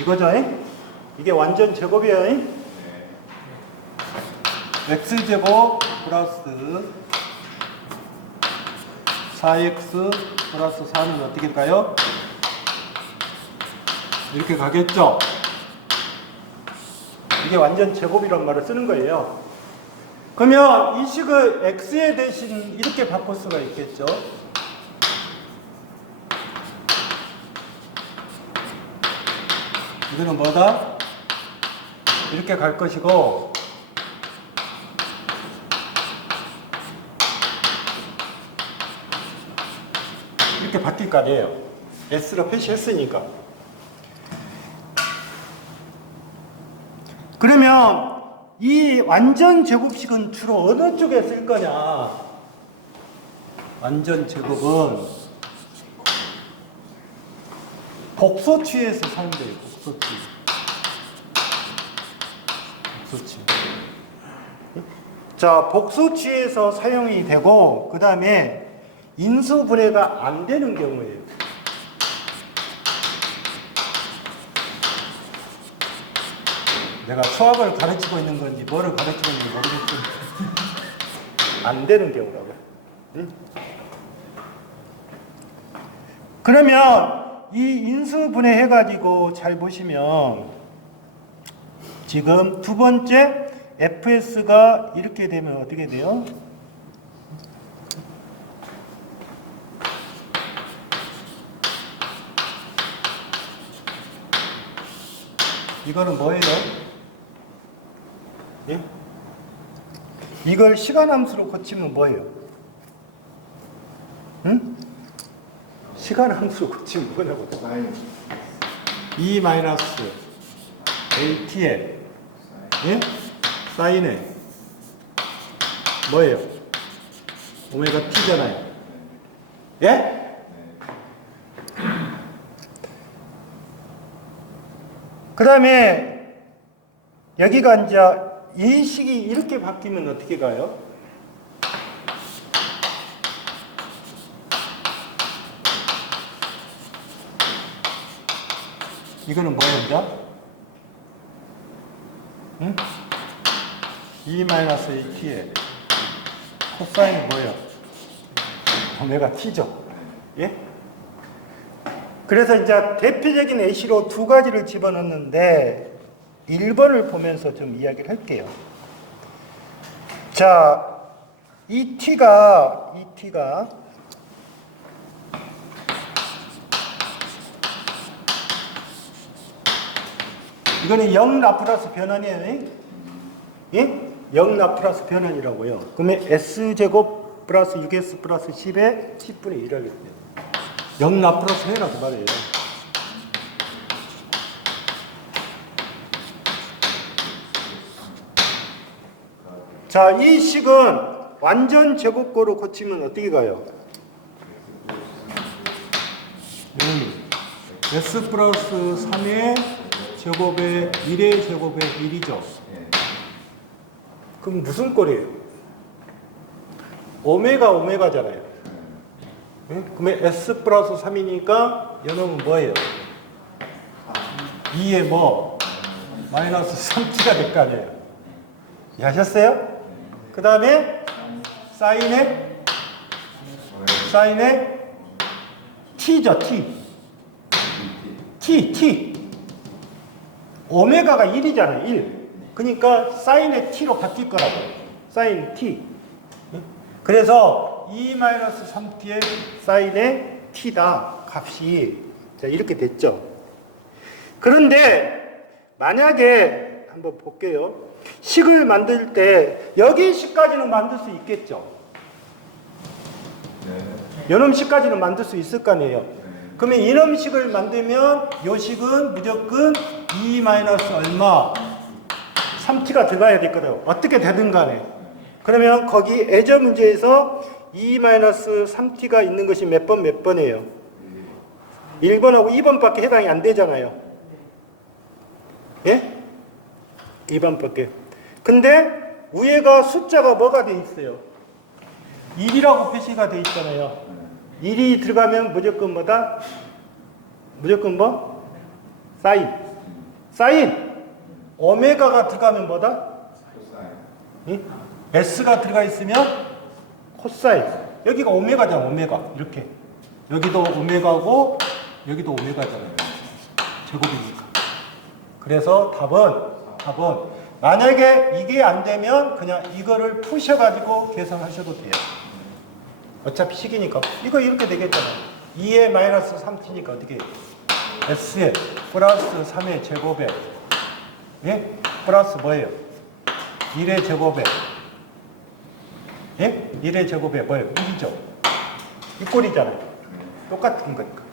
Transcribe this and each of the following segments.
이거죠? 이게 완전 제곱이에요. x제곱 플러스 4x 플러스 4는 어떻게 될까요? 이렇게 가겠죠? 이게 완전 제곱이란 말을 쓰는 거예요. 그러면 이 식을 x에 대신 이렇게 바꿀 수가 있겠죠? 이거는 뭐다? 이렇게 갈 것이고, 이렇게 바뀔 거 아니에요. S로 표시했으니까. 그러면 이 완전 제곱식은 주로 어느 쪽에 쓸 거냐? 완전 제곱은 복소취에서 사용돼요. 복소취. 자, 복소취에서 사용이 되고, 그 다음에 인수분해가 안 되는 경우에요. 내가 수학을 가르치고 있는 건지 뭐를 가르치고 있는지 모르겠지만 안 되는 경우라고요. 응? 그러면 이 인수분해 해가지고 잘 보시면 지금 두 번째 fs가 이렇게 되면 어떻게 돼요? 이거는 뭐예요? 예? 이걸 시간함수로 고치면 뭐예요? 응? 시간함수로 고치면 뭐냐고. E 마이너스 ATL 예? 사인에 뭐예요? 오메가 T잖아요. 예? 그 다음에 여기가 이제 이 식이 이렇게 바뀌면 어떻게 가요? 이거는 뭐예요, 이제? 응? E-AT에 코사인이 뭐예요? 오메가 T죠. 예? 그래서 이제 대표적인 예시로 두 가지를 집어넣는데 1번을 보면서 좀 이야기를 할게요. 자, 이 t가 이거는 0 라프라스 변환이에요. 예? 0 라프라스 변환이라고요. 그러면 s제곱 플러스 6s 플러스 10의 10분의 1하겠어요. 0 라프라스 해라 그 말이에요. 자, 이 식은 완전 제곱고로 고치면 어떻게 가요? s 플러스 3의 제곱의 1의 제곱의 1이죠. 그럼 무슨 꼴이에요? 오메가잖아요. 그러면 S 플러스 3이니까 요놈은 뭐예요? 2에 뭐? 마이너스 3t가 될 거 아니에요. 이해하셨어요? 그 다음에 사인의 t죠, t. 오메가가 1이잖아요, 1. 그러니까 사인의 t로 바뀔 거라고. 사인 t. 그래서 2-3t의 사인의 t다 값이 자 이렇게 됐죠. 그런데 만약에 한번 볼게요. 식을 만들 때 여기 식까지는 만들 수 있겠죠. 요놈 식까지는 만들 수 있을 거 아니에요. 그러면 이놈 식을 만들면 요 식은 무조건 2 마이너스 얼마 3t가 들어가야 될 거예요. 어떻게 되든 간에. 그러면 거기 예제 문제에서 2-3t가 있는 것이 몇 번이에요? 1번하고 2번밖에 해당이 안 되잖아요. 예? 2번밖에. 근데 위에가 숫자가 뭐가 돼 있어요? 1이라고 표시가 돼 있잖아요. 1이 들어가면 무조건 뭐다? 무조건 뭐? 사인. 사인. 오메가가 들어가면 뭐다? 응? S가 들어가 있으면 코사인. 여기가 오메가잖아, 오메가. 이렇게. 여기도 오메가고, 여기도 오메가잖아요. 제곱이니까. 그래서 답은, 만약에 이게 안 되면 그냥 이거를 푸셔가지고 계산하셔도 돼요. 어차피 식이니까. 이거 이렇게 되겠잖아요. 2의 마이너스 3t니까 어떻게 해요? S에 플러스 3의 제곱에, 예? 플러스 뭐예요? 1의 제곱에, 예? 1의 제곱에 뭐예요? 1이죠. 6꼴이잖아요. 똑같은 거니까.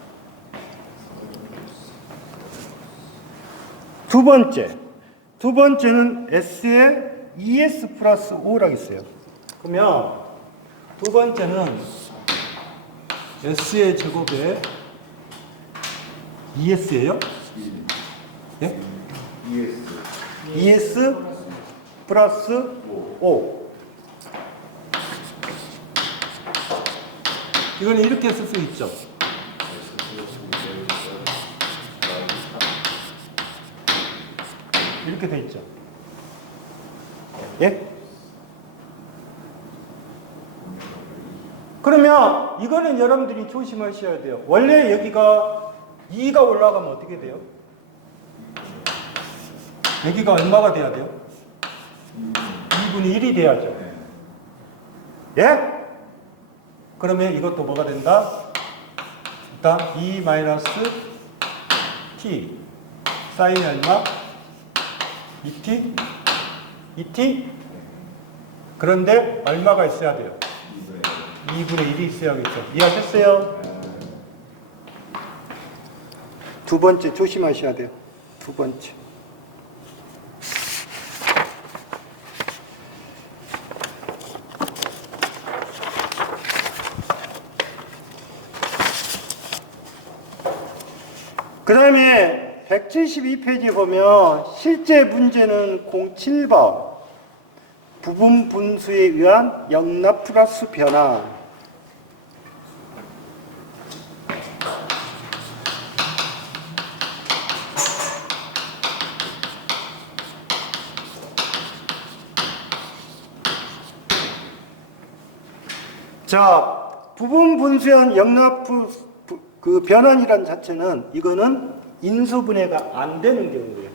두 번째는 S에 2S 플러스 5라고 있어요. 그러면 두 번째는 S의 제곱에 2S예요? 예? 2S 플러스 5. 이건 이렇게 쓸 수 있죠. 이렇게 돼 있죠. 예? 그러면 이거는 여러분들이 조심하셔야 돼요. 원래 여기가 2가 올라가면 어떻게 돼요? 여기가 얼마가 돼야 돼요? 2분의 1이 돼야죠. 예? 그러면 이것도 뭐가 된다? 일단 2 마이너스 t 사인이 얼마? 2t? 2t? 그런데 얼마가 있어야 돼요? 2분의 1이 있어야겠죠. 이해하셨어요? 두 번째 조심하셔야 돼요. 두 번째. 그 다음에 172페이지 보면 실제 문제는 07번 부분 분수에 의한 영락 플러스 변화. 자, 부분 분수에 의한 영락 그 변환이란 자체는 이거는 인수분해가 안 되는 경우예요.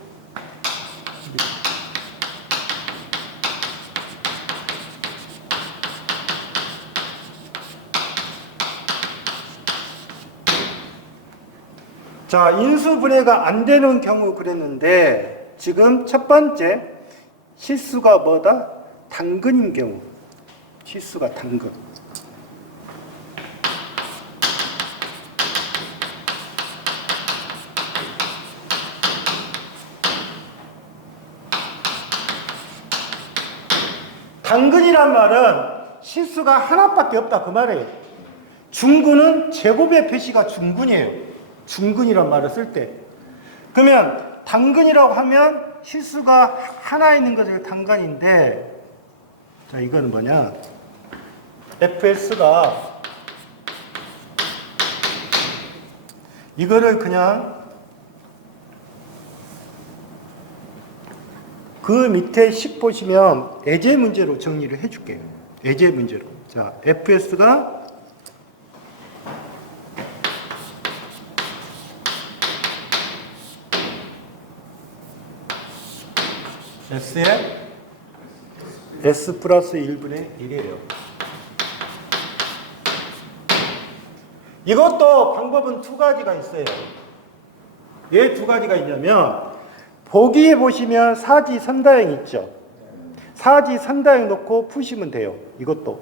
자, 인수분해가 안 되는 경우 그랬는데 지금 첫 번째 실수가 뭐다? 당근인 경우. 실수가 당근. 당근이란 말은 실수가 하나밖에 없다 그 말이에요. 중근은 제곱의 표시가 중근이에요. 중근이란 말을 쓸 때. 그러면 당근이라고 하면 실수가 하나 있는 것을 당근인데, 자, 이거는 뭐냐? fs가 이거를 그냥 그 밑에 10 보시면 예제 문제로 정리를 해줄게요. 예제 문제로. 자, fs가 s의 s 플러스 1분의 1이에요. 이것도 방법은 두 가지가 있어요. 왜 두 가지가 있냐면 보기에 보시면 사지 선다형 있죠. 사지 선다형 놓고 푸시면 돼요. 이것도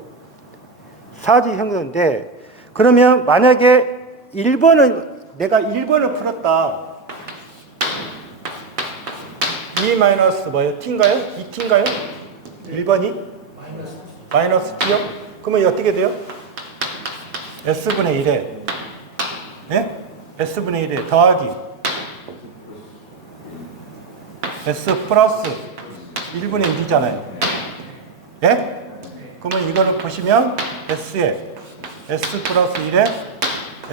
사지 형태인데, 그러면 만약에 1번은 내가 1번을 풀었다. 2 마이너스 뭐예요? t인가요? 2t인가요? 1번이? 마이너스 t요? 그러면 어떻게 돼요? s분의 1에 네? s분의 1에 더하기 s 플러스 1분의 1이잖아요. 예? 그러면 이거를 보시면 s에 s 플러스 1에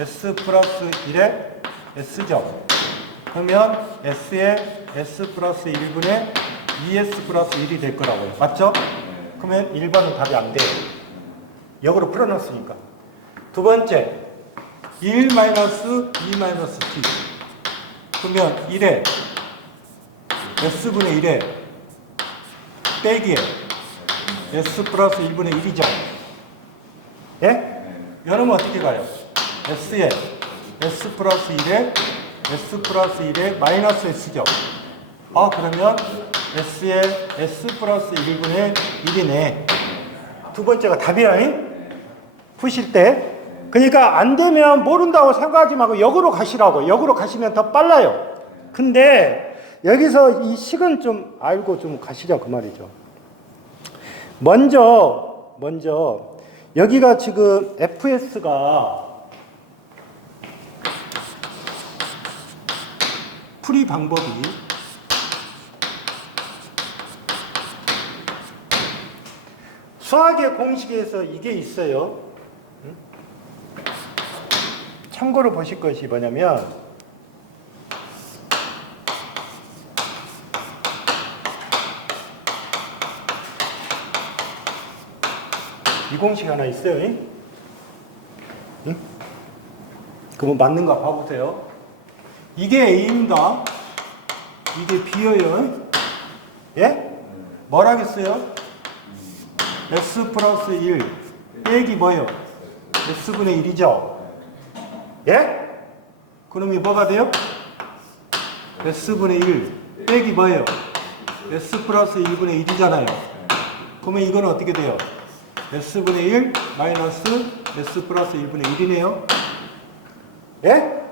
s 플러스 1에 s죠. 그러면 S에 S 플러스 1분의 2S 플러스 1이 될 거라고요. 맞죠? 그러면 1번은 답이 안 돼요. 역으로 풀어놨으니까. 두 번째, 1 마이너스 2 마이너스 t. 그러면 1에 S분의 1에 빼기에 S 플러스 1분의 1이죠. 예? 여러분 어떻게 가요? S에 S 플러스 1에 S 플러스 1에 마이너스 S죠. 그러면 S에 S 플러스 1분의 1이네. 두 번째가 답이야. 푸실 때. 그러니까 안 되면 모른다고 생각하지 말고 역으로 가시라고. 역으로 가시면 더 빨라요. 근데 여기서 이 식은 좀 알고 좀 가시자 그 말이죠. 먼저 여기가 지금 FS가 풀이 방법이 수학의 공식에서 이게 있어요. 참고로 보실 것이 뭐냐면 이 공식 하나 있어요. 응? 그거 맞는가 봐보세요. 이게 A입니다. 이게 B예요. 예? 뭐라겠어요? S 플러스 1 빼기 뭐예요? S분의 1이죠. 예? 그러면 뭐가 돼요? S분의 1 빼기 뭐예요? S 플러스 1분의 1이잖아요. 그러면 이거는 어떻게 돼요? S분의 1 마이너스 S 플러스 1분의 1이네요. 예?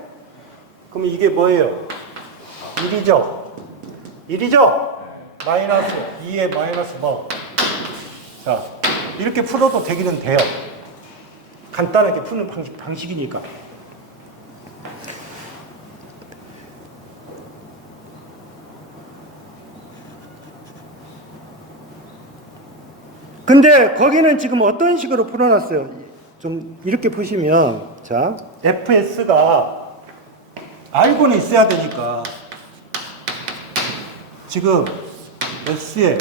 그럼 이게 뭐예요? 1이죠? 1이죠? 마이너스 2에 마이너스 뭐? 자, 이렇게 풀어도 되기는 돼요. 간단하게 푸는 방식이니까. 근데 거기는 지금 어떤 식으로 풀어놨어요? 좀 이렇게 보시면, 자, FS가 알고는 있어야 되니까 지금 S에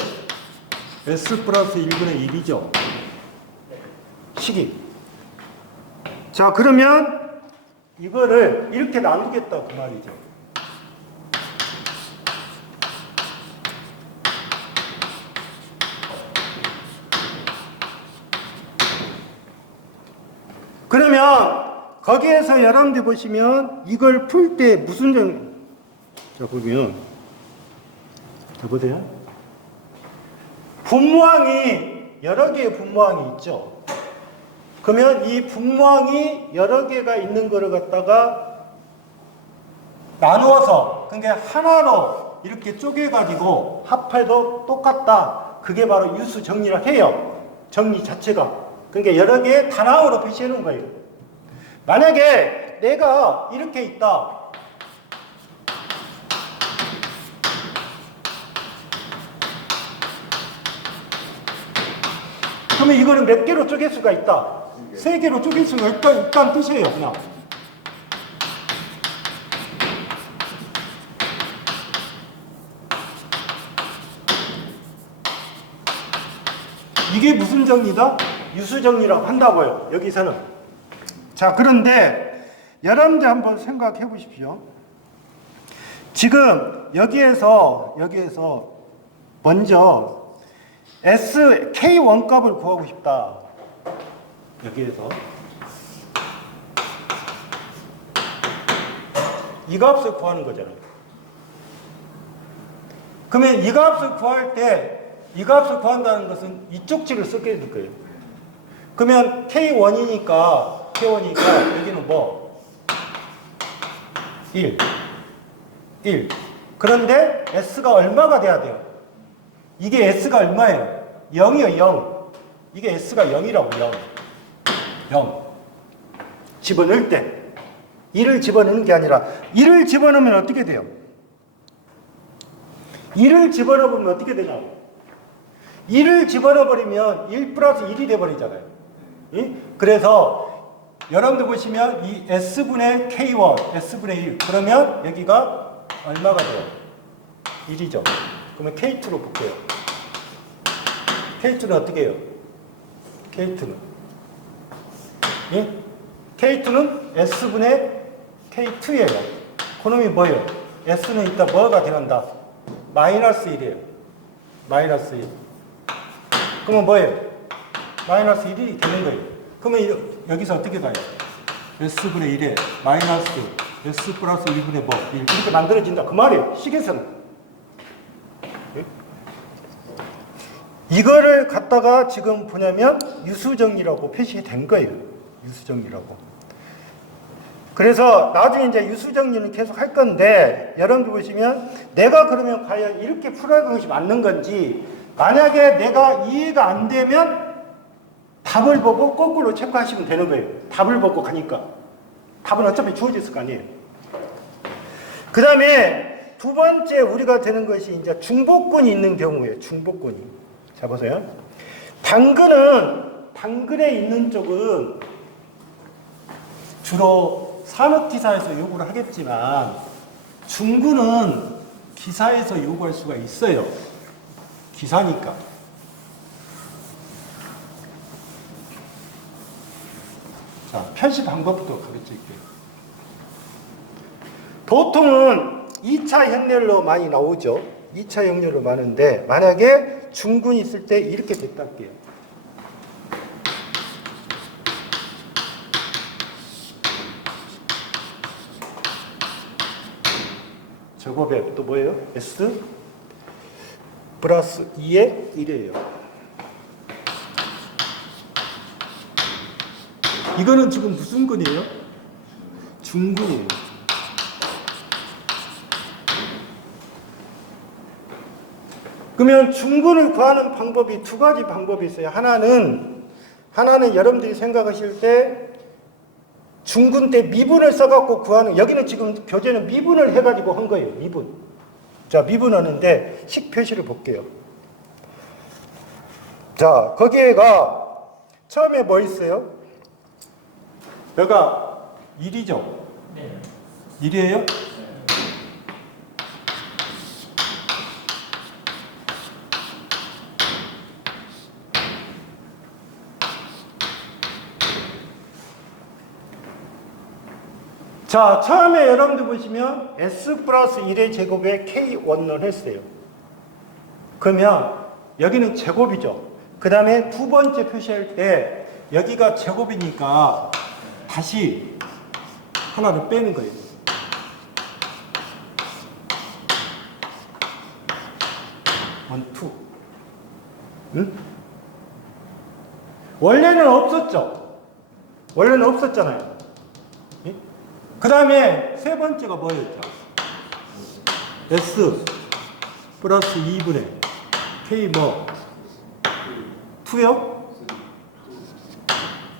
S 플러스 1분의 1이죠. 식이. 자, 그러면 이거를 이렇게 나누겠다 그 말이죠. 그러면 거기에서 여러분들 보시면 이걸 풀 때 무슨 자, 보면 자, 보세요. 분모항이 여러 개의 분모항이 있죠. 그러면 이 분모항이 여러 개가 있는 거를 갖다가 나누어서 그러니까 하나로 이렇게 쪼개가지고 합해도 똑같다. 그게 바로 유수 정리를 해요. 정리 자체가. 그러니까 여러 개의 단항으로 표시해 놓은 거예요. 만약에 내가 이렇게 있다. 그러면 이거는 몇 개로 쪼갤 수가 있다? 3개로 쪼갤 수가 있다는 뜻이에요. 그냥. 이게 무슨 정리다? 유수정리라고 한다고요. 여기서는. 자, 그런데 여러분들 한번 생각해 보십시오. 지금 여기에서 먼저 K1 값을 구하고 싶다. 여기에서 이 값을 구하는 거잖아요. 그러면 이 값을 구할 때 이 값을 구한다는 것은 이쪽 식을 쓰게 될 거예요. 그러면 K1이니까 여기는 뭐? 1. 그런데 S가 얼마가 돼야 돼요? 이게 S가 얼마예요? 0이요, 0. 이게 S가 0이라고, 0. 집어넣을 때. 1을 집어넣는 게 아니라 1을 집어넣으면 어떻게 돼요? 1을 집어넣으면 어떻게 되냐고. 1을 집어넣어버리면 1 플러스 1이 돼버리잖아요. 그래서 여러분들 보시면 이 S분의 K1, S분의 1 그러면 여기가 얼마가 돼요? 1이죠. 그러면 K2로 볼게요. K2는 어떻게 해요? K2는 예? K2는 S분의 K2예요. 그놈이 뭐예요? S는 이따 뭐가 되는다? 마이너스 1이에요. 마이너스 1. 그러면 뭐예요? 마이너스 1이 되는 거예요. 그러면 여기서 어떻게 가요? S분의 1에 마이너스 S 플러스 1분의 뭐 1. 이렇게 만들어진다. 그 말이에요. 식에서는. 이거를 갖다가 지금 뭐냐면 유수정리라고 표시된 거예요. 유수정리라고. 그래서 나중에 이제 유수정리는 계속 할 건데 여러분들 보시면 내가 그러면 과연 이렇게 풀어가는 것이 맞는 건지 만약에 내가 이해가 안 되면 답을 보고 거꾸로 체크하시면 되는 거예요. 답을 보고 가니까. 답은 어차피 주어졌을 거 아니에요. 그 다음에 두 번째 우리가 되는 것이 이제 중복근이 있는 경우예요. 중복근이. 자, 보세요. 당근에 있는 쪽은 주로 산업기사에서 요구를 하겠지만 중근은 기사에서 요구할 수가 있어요. 기사니까. 자, 편시 방법부터 가르칠게요. 보통은 2차 행렬로 많이 나오죠. 2차 행렬로 많은데 만약에 중근이 있을 때 이렇게 됐다 할게요. 제곱에 또 뭐예요? S 플러스 2의 1이에요. 이거는 지금 무슨 근이에요? 중근이에요. 그러면 중근을 구하는 방법이 두 가지 방법이 있어요. 하나는 여러분들이 생각하실 때 중근 때 미분을 써갖고 구하는, 여기는 지금 교재는 미분을 해가지고 한 거예요. 미분. 자, 미분하는데 식 표시를 볼게요. 자, 거기에가 처음에 뭐 있어요? 여기가 1이죠? 네. 1이에요? 자, 처음에 여러분들 보시면 S 플러스 1의 제곱에 K1을 했어요. 그러면 여기는 제곱이죠. 그 다음에 두 번째 표시할 때 여기가 제곱이니까 다시 하나를 빼는 거예요. 원, 투. 응? 원래는 없었죠. 원래는 없었잖아요. 그 다음에 세 번째가 뭐였죠? S 플러스 2분의 K 뭐? 2요?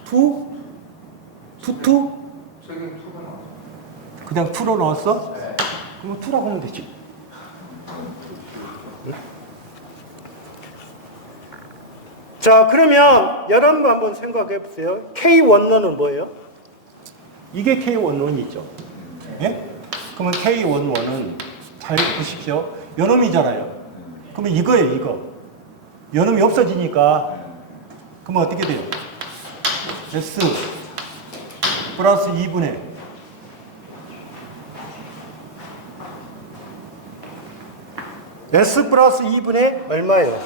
2? 2? 그냥 2로 넣었어? 그럼 2라고 하면 되지. 자, 그러면 여러분 한번 생각해 보세요. K11은 뭐예요? 이게 K11이죠. 예? 그러면 K11은 잘 보십시오. 요놈이잖아요. 그러면 이거예요, 이거. 요놈이 없어지니까 그러면 어떻게 돼요? S 플러스 2분의 S 플러스 2분의 얼마예요?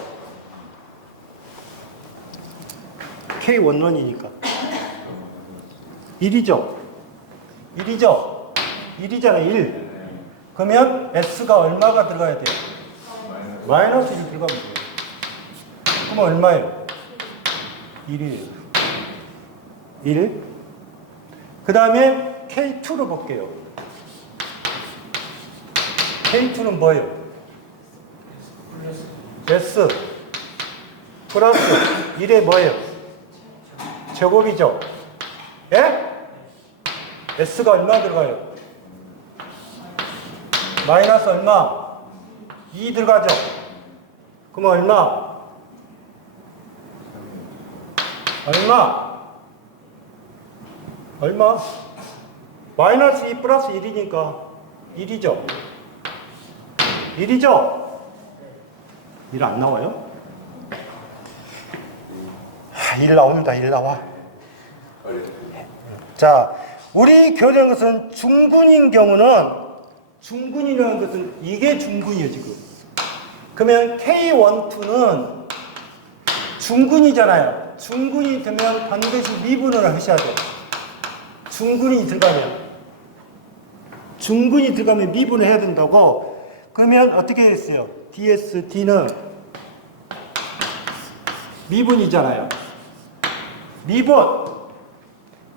K11이니까 1이죠. 1이죠? 1이잖아요, 1. 그러면 S가 얼마가 들어가야 돼요? 마이너스 1 들어가면 돼요. 그러면 얼마예요? 1이에요. 1. 그 다음에 K2로 볼게요. K2는 뭐예요? S 플러스 1에 뭐예요? 제곱이죠? 예? S가 얼마 들어가요? 마이너스 얼마? 2 들어가죠? 그러면 얼마? 얼마? 마이너스 2 플러스 1이니까 1이죠? 1이죠? 1 안 나와요? 1 나옵니다. 1 나와. 자, 우리 교정한 것은 중군인 경우는, 중군이라는 것은 이게 중군이에요, 지금. 그러면 K12는 중군이잖아요. 중군이 되면 반드시 미분을 하셔야 돼요. 중군이 들어가면 미분을 해야 된다고. 그러면 어떻게 됐어요? DSD는 미분이잖아요. 미분.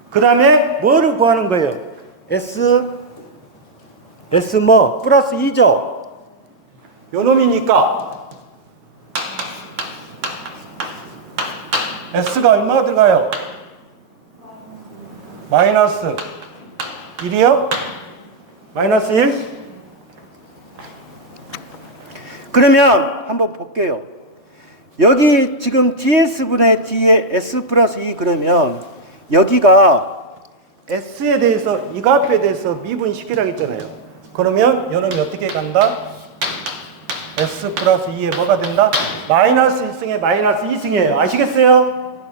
그 다음에 뭐를 구하는 거예요? S 뭐? 플러스 2죠? 요 놈이니까 S가 얼마가 들어가요? 마이너스 1이요? 마이너스 1? 그러면 한번 볼게요. 여기 지금 DS분의 D에 S 플러스 2 그러면 여기가 S에 대해서 이 값에 대해서 미분시키라고 했잖아요. 그러면 요놈이 어떻게 간다? S 플러스 2에 뭐가 된다? 마이너스 1승에 마이너스 2승이에요. 아시겠어요?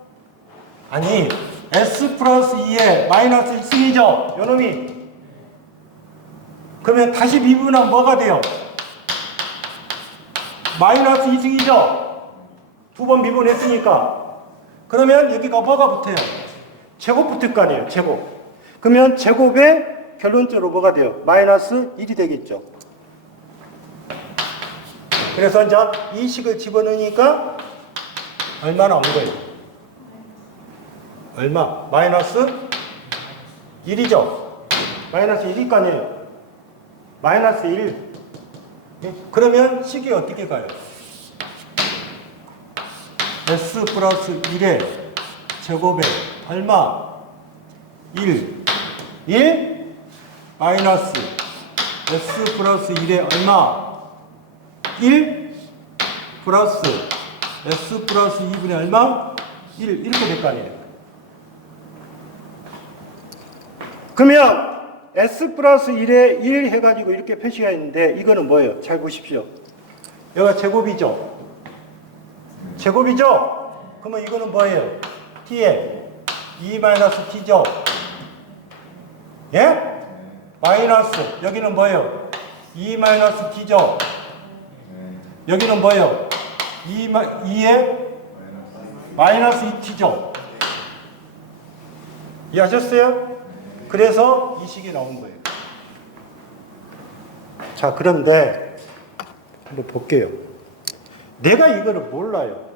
아니 S 플러스 2에 마이너스 1승이죠? 요놈이. 그러면 다시 미분하면 뭐가 돼요? 마이너스 2승이죠? 두 번 미분했으니까. 그러면 여기가 뭐가 붙어요? 제곱 붙을 거 아니에요. 제곱. 그러면 제곱에 결론적으로 뭐가 돼요? 마이너스 1이 되겠죠. 그래서 이제 이 식을 집어넣으니까 얼마 나온 거예요? 얼마? 마이너스 1이죠. 마이너스 1일 거 아니에요. 마이너스 1. 그러면 식이 어떻게 가요? S 플러스 1의 제곱에 얼마? 1. 1 마이너스 S 플러스 1의 얼마? 1 플러스 S 플러스 2분의 얼마? 1. 이렇게 될 거 아니에요. 그러면 S 플러스 1에 1 해가지고 이렇게 표시가 있는데 이거는 뭐예요? 잘 보십시오. 여기가 제곱이죠? 제곱이죠? 그러면 이거는 뭐예요? T에 2-T죠? 예? 마이너스 여기는 뭐예요? 2-T죠? 여기는 뭐예요? 2에 마이너스 2T죠? 이해하셨어요? 그래서 이 식이 나온 거예요. 자, 그런데 한번 볼게요. 내가 이거를 몰라요.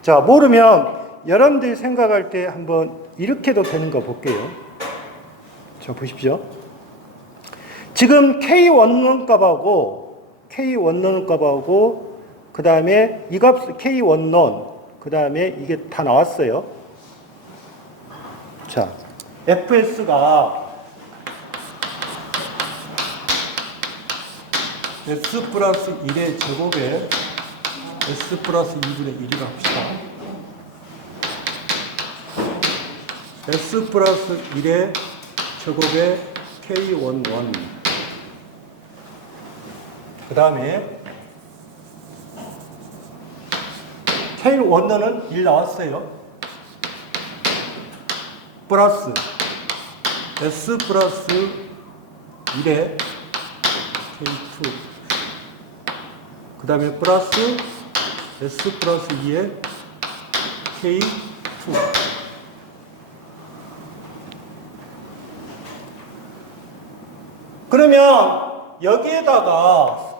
자, 모르면 여러분들이 생각할 때 한번 이렇게도 되는 거 볼게요. 자, 보십시오. 지금 K1 값하고 K1 값하고 그 다음에 이 값 K1 그 다음에 이게 다 나왔어요. 자, FS가 S 플러스 1의 제곱에 S 플러스 2분의 1이라 합시다. S 플러스 1의 제곱에 K11 그 다음에 K1은 1 나왔어요. 플러스 S 플러스 1에 K2 그 다음에 플러스 S 플러스 2에 K2 그러면 여기에다가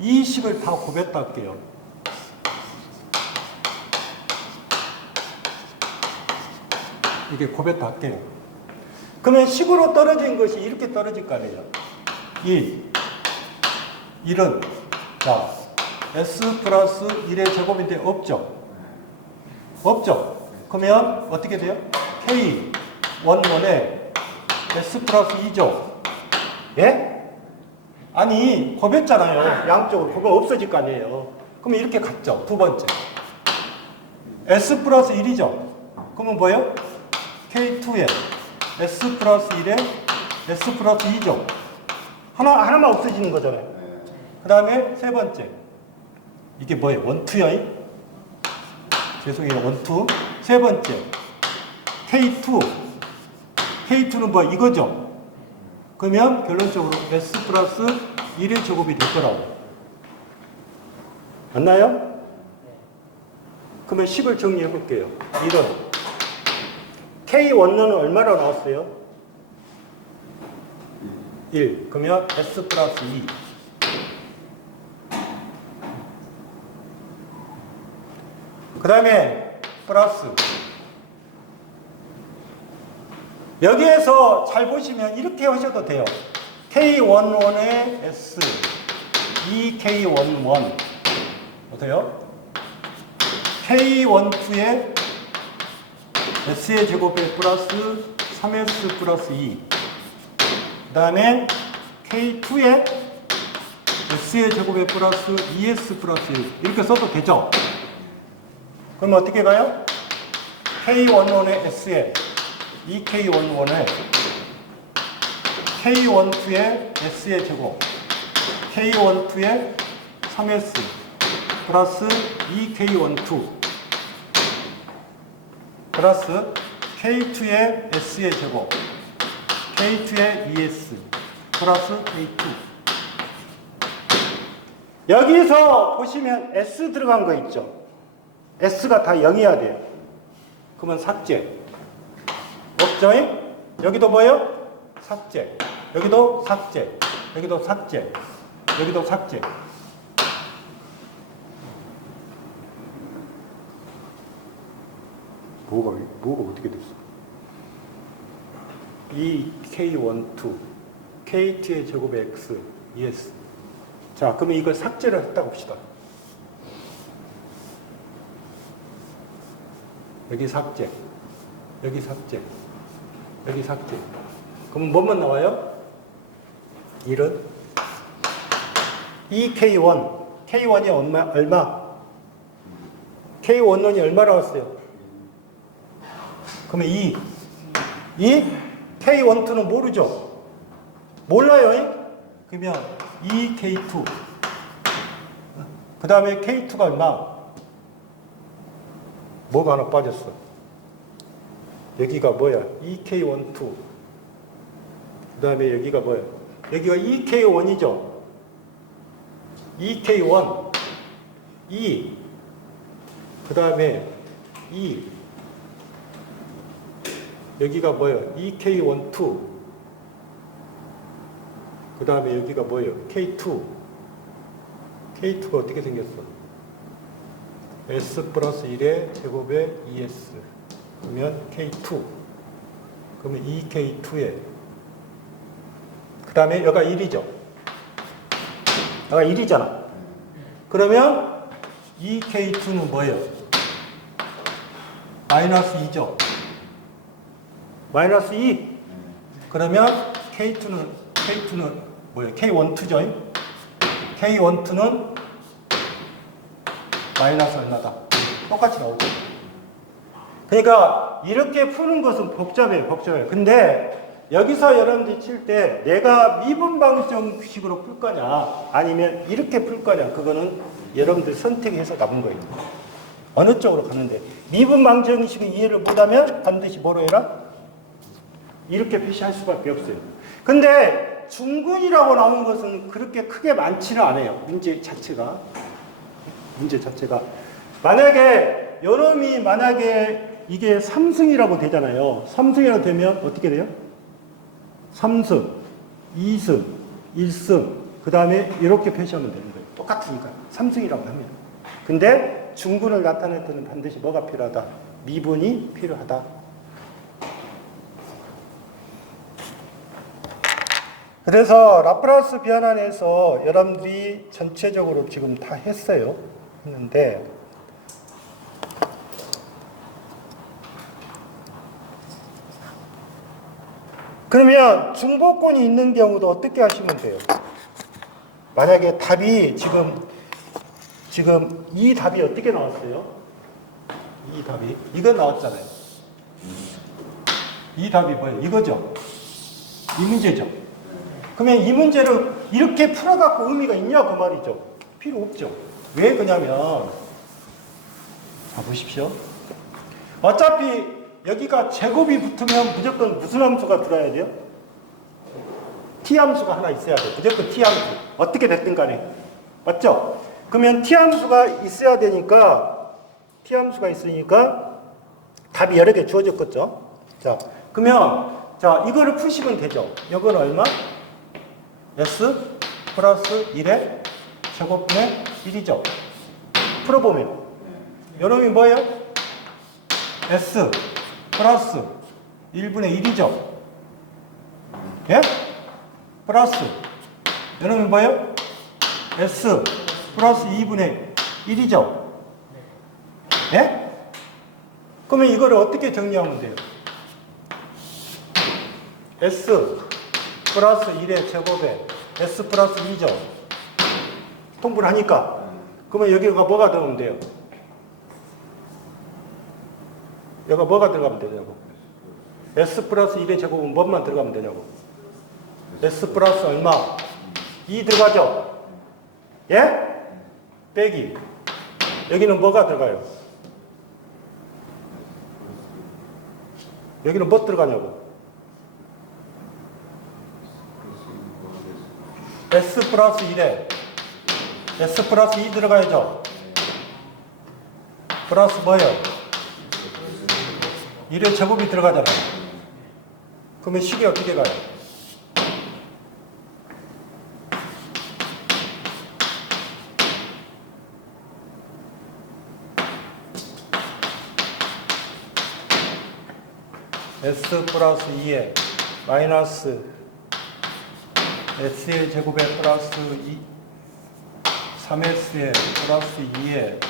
이 식을 다 곱했다 할게요. 이게 곱했다 할게요. 그러면 식으로 떨어진 것이 이렇게 떨어질 거 아니에요. 1은 자 S 플러스 1의 제곱인데 없죠? 없죠? 그러면 어떻게 돼요? K11에 S 플러스 2죠? 예? 아니 곱했잖아요. 양쪽으로 그거 없어질 거 아니에요. 그러면 이렇게 갔죠. 두 번째 S 플러스 1이죠? 그러면 뭐예요? K2에 S 플러스 1에 S 플러스 2죠? 하나만 없어지는 거잖아요. 그 다음에 세 번째. 이게 뭐예요? 원투야? 죄송해요. 원투. 세 번째. K2. K2는 뭐 이거죠? 그러면 결론적으로 S 플러스 1의 제곱이 될 거라고. 맞나요? 그러면 식을 정리해 볼게요. 이런 K1은 얼마로 나왔어요? 1. 그러면 S 플러스 2. 그 다음에 플러스. 여기에서 잘 보시면 이렇게 하셔도 돼요. K11의 S, 2K11. 어때요? K12의 S의 제곱에 플러스 3S 플러스 2. 그 다음에 K2의 S의 제곱에 플러스 2S 플러스 1. 이렇게 써도 되죠? 그럼 어떻게 가요? K11의 S에 2K11에 K12의 S의 제곱, K12의 3S 플러스 2K12 플러스 K2의 S의 제곱, K2의 2S 플러스 K2. 여기서 보시면 S 들어간 거 있죠? S가 다 0이어야 돼요. 그러면 삭제. 없죠? 여기도 뭐예요? 삭제. 여기도 삭제. 여기도 삭제. 여기도 삭제. 뭐가 어떻게 됐어? 이 K12, K2의 제곱의 X, ES. 자, 그러면 이걸 삭제를 했다고 봅시다. 여기 삭제, 여기 삭제, 여기 삭제. 그러면 뭐만 나와요? 1은 2K1, K1이 얼마? K11이 얼마 나왔어요? 그러면 2 K12는 모르죠? 몰라요? 그러면 2K2. 그 다음에 K2가 얼마? 뭐가 하나 빠졌어? 여기가 뭐야? 2K12. 그 다음에 여기가 뭐야? 여기가 2K1이죠? 2K1. 2. 그 다음에 2. 여기가 뭐예요? 2K12. 그 다음에 여기가 뭐예요? K2. K2가 어떻게 생겼어? S 플러스 1의 제곱에 2S. 그러면 K2. 그러면 2K2에. 그 다음에 여기가 1이죠? 여기가 1이잖아. 그러면 2K2는 뭐예요? 마이너스 2죠? 마이너스 2. 그러면 K2는 뭐예요? K12죠? K12는 마이너스 얼마다? 똑같이 나오죠. 그러니까 이렇게 푸는 것은 복잡해요. 근데 여기서 여러분들이 칠 때 내가 미분방정식으로 풀 거냐 아니면 이렇게 풀 거냐 그거는 여러분들 선택해서 남은 거예요. 어느 쪽으로 가는데 미분방정식을 이해를 못하면 반드시 뭐로 해라? 이렇게 표시할 수밖에 없어요. 근데 중근이라고 나오는 것은 그렇게 크게 많지는 않아요. 문제 자체가. 만약에 요놈이 만약에 이게 3승이라고 되잖아요. 3승이라고 되면 어떻게 돼요? 3승, 2승, 1승 그 다음에 이렇게 표시하면 되는 거예요. 똑같으니까 3승이라고 하면. 근데 중근을 나타낼 때는 반드시 뭐가 필요하다? 미분이 필요하다. 그래서 라프라스 변환에서 여러분들이 전체적으로 지금 다 했는데 그러면 중복권이 있는 경우도 어떻게 하시면 돼요? 만약에 답이 지금 이 답이 어떻게 나왔어요? 이 답이 이거 나왔잖아요. 이 답이 뭐예요? 이거죠? 이 문제죠? 그러면 이 문제를 이렇게 풀어갖고 의미가 있냐 그 말이죠. 필요 없죠. 왜 그러냐면 자 보십시오. 어차피 여기가 제곱이 붙으면 무조건 무슨 함수가 들어야 돼요? t함수가 하나 있어야 돼요. 무조건 t함수. 어떻게 됐든 간에. 맞죠? 그러면 t함수가 있어야 되니까 t함수가 있으니까 답이 여러 개 주어졌겠죠? 자, 그러면 자 이거를 푸시면 되죠. 이건 얼마? s 플러스 1의 제곱분의 1이죠. 풀어보면 요놈이 뭐예요? s 플러스 1분의 1이죠. 예? 플러스 요놈이 뭐예요? s 플러스 2분의 1이죠. 예? 그러면 이거를 어떻게 정리하면 돼요? s 플러스 1의 제곱에 s 플러스 2죠. 통분하니까. 그러면 여기가 뭐가 들어가면 돼요? 여기가 뭐가 들어가면 되냐고. s 플러스 1의 제곱은 뭐만 들어가면 되냐고. s 플러스 얼마? 2 들어가죠? 예? 빼기. 여기는 뭐가 들어가요? 여기는 뭐 들어가냐고. s 플러스 1에 s 플러스 2 들어가야죠. 플러스 뭐예요? 1의 제곱이 들어가잖아요. 그러면 식이 어떻게 가요? s 플러스 2에 마이너스 s의 제곱에 플러스 2 3s의 플러스 2에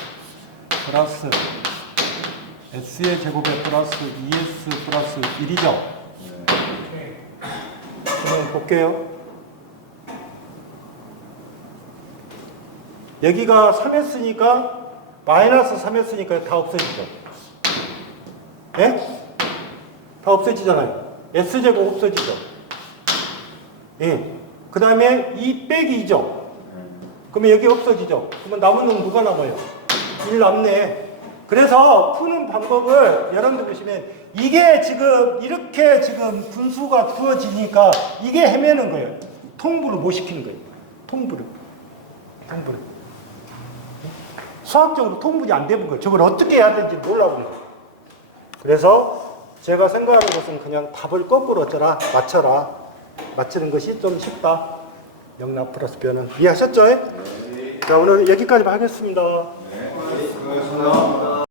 플러스 s의 제곱에 플러스 2s 플러스 1이죠. 그럼 볼게요. 여기가 3s니까 마이너스 3s니까 다 없어지죠. 예? 다 없어지잖아요. s제곱 없어지죠. 예. 그 다음에 2 빼기 2죠. 그러면 여기 없어지죠. 그러면 남은 놈 누가 남아요? 1 남네. 그래서 푸는 방법을 여러분들 보시면 이게 지금 이렇게 지금 분수가 주어지니까 이게 헤매는 거예요. 통분을 못 시키는 거예요. 통분을. 수학적으로 통분이 안 되는 거예요. 저걸 어떻게 해야 되는지 몰라본 거예요. 그래서 제가 생각하는 것은 그냥 답을 거꾸로 어쩌라 맞춰라. 맞추는 것이 좀 쉽다. 영락 플러스 변은 이해하셨죠? 네. 자 오늘 여기까지 하겠습니다. 네, 수고하셨습니다.